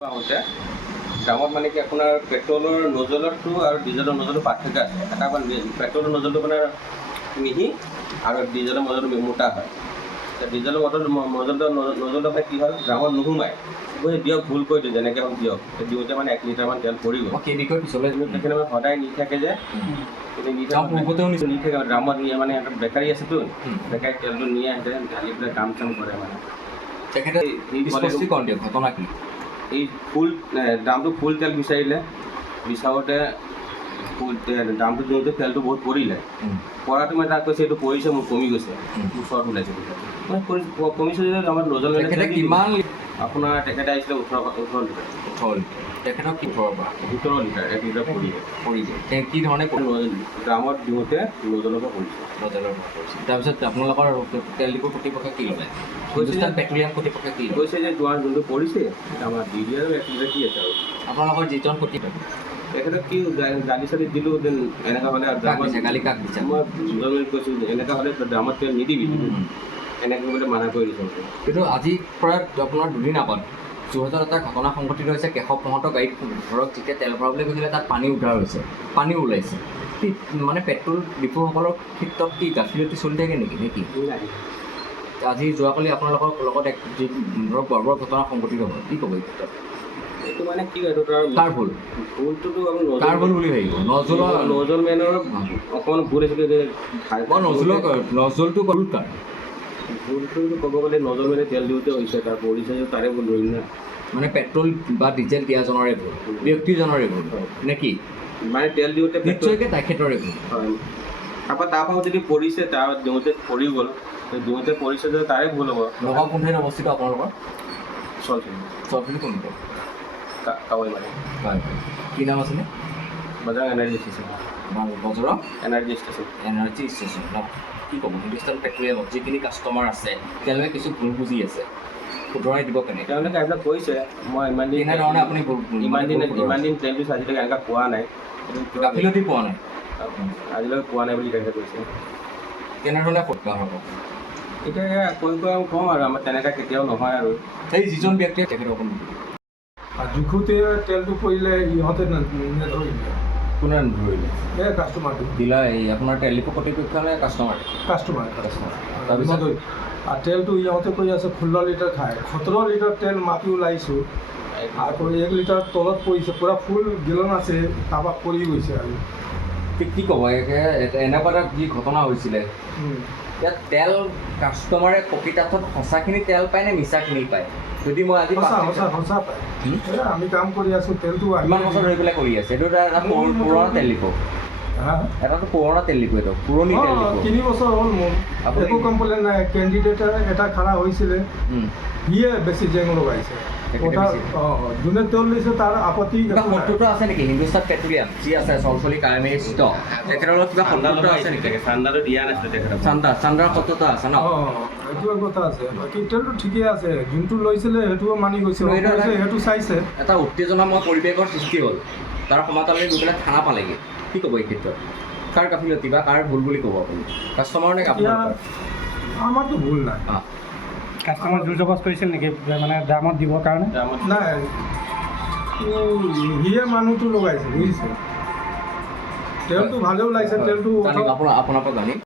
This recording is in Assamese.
দামত মানে কি আপোনাৰ পেট্ৰলৰ নজলটো আৰু ডিজেলৰ নজলটো পাৰ্থক্য আছে। এটা পেট্ৰলৰ নজলটো আপোনাৰ মিহি আৰু ডিজেলৰ নজলটো মোটা হয়। ডিজেলৰ নজলটো মানে কি হয় গ্ৰামত নোসোমায় দিয়ক ভুল কৰি দিওঁ যেনেকৈ হওক দিয়ক দিওঁতে মানে 1 লিটাৰমান তেল পৰিব। সেই বিষয়ে পিছলৈ তেখেতে মানে সদায় নি থাকে যে নি থাকে গ্ৰামত নিয়ে মানে এটা বেকাৰী আছেতো বেকাৰী তেলটো নিয়ে আহে ঢালি পেলাই কাম চাম কৰে মানে তেখেতে স্পষ্টীকৰণ দিয়ক ঘটনা কি এই ফুল দামটো ফুল তেল বিচাৰোঁতে দামটো দিওঁতে তেলটো বহুত পৰিলে পৰাটো মই তাক কৈছে এইটো পৰিছে মোৰ কমি গৈছে ওচৰত ওলাইছে মানে কমিছে যদি আমাৰ নজল কিমান আপোনাৰ তেখেতে আহিছিলে 18 লিটাৰ তেখেতক 17 লিটাৰ 1 লিটাৰ পৰিছে কি ধৰণে গ্ৰামত দিওঁতে নজলৰ পৰা পৰিছে তাৰপিছত আপোনালোকৰ তেল ডিপো কৰ্তৃপক্ষই কি ল'লে পেট্ৰলিয়াম কৰ্তৃপক্ষই কি কৈছে যে তোমাৰ যোনটো পৰিছে আমাৰ দি দিয়ে আৰু 1 লিটাৰ কি আছে আৰু আপোনালোকৰ যিজন কৰ্তৃপক্ষ তেখেতক কি গালি চালি দিলোঁ এনেকুৱা হ'লে গালি কাক দিছে মই কৈছোঁ এনেকুৱা হ'লে দামত তেল নিদিবি এনেকৈ বোলে মানা কৰি দিছোঁ কিন্তু আজিৰ পৰা আপোনাৰ দুদিন আগত যোৰহাটত এটা ঘটনা সংঘটিত হৈছে কেশৱ মহন্তৰ গাড়ীত ধৰক যেতিয়া তেল ভৰাবলৈ গৈছিলে তাত পানী উদ্ধাৰ হৈছে পানী ওলাইছে মানে পেট্ৰল ডিপুসকলৰ ক্ষেত্ৰত কি গাফিলতি চলি থাকে নেকি আজি যোৱাকালি আপোনালোকৰ লগত এক যি ধৰক বৰ্বৰ ঘটনা সংঘটিত হ'ল কি ক'ব এই ক্ষেত্ৰত এইটো মানে কি এইটো তাৰ ভুলটোতো কাৰ ভুল বুলি ভাবিব নজল মেনৰ অকণমান ভুল আছিলে যে নজলটো গ'ল কাৰ ভুলটো ক'ব গ'লে নজল মেনে তেল দিওঁতে হৈছে তাৰ পৰিছে তাৰে ভুল ধৰিম না মানে পেট্ৰল বা ডিজেল দিয়াজনৰে ভুল ব্যক্তিজনৰে ভুল নে কি মানে তেল দিওঁতে নিশ্চয়কৈ তেখেতৰে ভুল হয় তাৰপৰা যদি পৰিছে তাৰ দিওঁতে পৰি গ'ল দিওঁতে পৰিছে যে তাৰে ভুল হ'ব নগাঁও কোনঠাইত অৱস্থিত আপোনালোকৰ চলফিলি কোনটো কাৱৈ মানে কি নাম আছিলে বজাৰ এনাৰ্জি ষ্টেচন বজাৰৰ এনাৰ্জি ষ্টেচন ন কি ক'ব হিন্দুস্তান পেট্ৰলিয়ামত যিখিনি কাষ্টমাৰ আছে তেওঁলোকে কিছু ভুল বুজি আছে শুধৰাই দিব কেনেকৈ তেওঁলোকে এইবিলাক কৈছে মই কেনেধৰণে আপুনি ইমান দিন তেলটো আজিলৈকে এনেকুৱা পোৱা নাই গাফিলতি পোৱা নাই আজিলৈকে পোৱা নাই বুলি তেখেতে কৈছে কেনেধৰণে সৎকাৰ হ'ব এতিয়া কৈ কওঁ আৰু আমাৰ তেনেকুৱা কেতিয়াও নহয় আৰু সেই যিজন ব্যক্তিয়ে তেখেতক জোখোতে তেলটো পৰিলে ইহঁতে নধৰিলে কোনে নধৰিলে এই কাষ্টমাৰটো দিলা এই আপোনাৰ তেল ডিপো কৰ্তৃপক্ষ নে কাষ্টমাৰ তাৰপিছত আৰু তেলটো ইহঁতে কৈ আছে 16 লিটাৰ খায় 17 লিটাৰ তেল মাপি ওলাইছোঁ আকৌ 1 লিটাৰ তলত পৰিছে পূৰা ফুল গেলন আছে তাৰপৰা পৰি গৈছে আৰু কি ক'ব এনেকুৱা এটা যি ঘটনা হৈছিলে ইয়াত তেল কাষ্টমাৰে প্ৰকৃতাৰ্থত সঁচাখিনি তেল পায় নে মিছাখিনি পায় যদি মই আজি সঁচা পায় আমি কাম কৰি আছোঁ তেলটো কিমান বছৰ ধৰি পেলাই কৰি আছে এইটো এটা পুৰণা তেল ডিপো এটাতো পুৰণা তেল ডিপো এইটো পুৰণি তেল ডিপো 3 বছৰ হ'ল মোৰ একো কমপ্লেইন নাই কেণ্ডিডেট এটা খাৰা হৈছিলে সিয়ে বেছি জেং লগাইছে যোনে তেল লৈছে তাৰ আপত্তি শত্ৰুতা আছে নেকি হিন্দুস্তান পেট্ৰলিয়াম যি আছে চলচলি কাইমেৰী ষ্টক তেখেতৰ লগত কিবা শত্ৰুতা আছে নেকি চান্দাটো দিয়া নাছিলে তেখেতক চান্দাৰ শত্ৰুতা আছে ন এইটো কথা আছে বাকী তেলটো ঠিকেই আছে যোনটো লৈছিলে সেইটোও মানি গৈছে সেইটো চাইছে এটা উত্তেজনাময় পৰিৱেশৰ সৃষ্টি হ'ল তাৰ সমান্তৰালে গৈ পেলাই থানা পালেগৈ কি ক'ব এই ক্ষেত্ৰত কাৰ গাফিলতি বা কাৰ ভুল বুলি ক'ব আপুনি কাষ্টমাৰ নে আপোনাৰ আমাৰতো ভুল নাই কাষ্টমাৰ জোৰ জবজ কৰিছিল নেকি মানে দামত দিবৰ কাৰণে নাই সিয়ে মানুহটো লগাইছে বুজিছে তেলটো ভালে ওলাইছে তেলটো আপোনাৰ পৰা জানি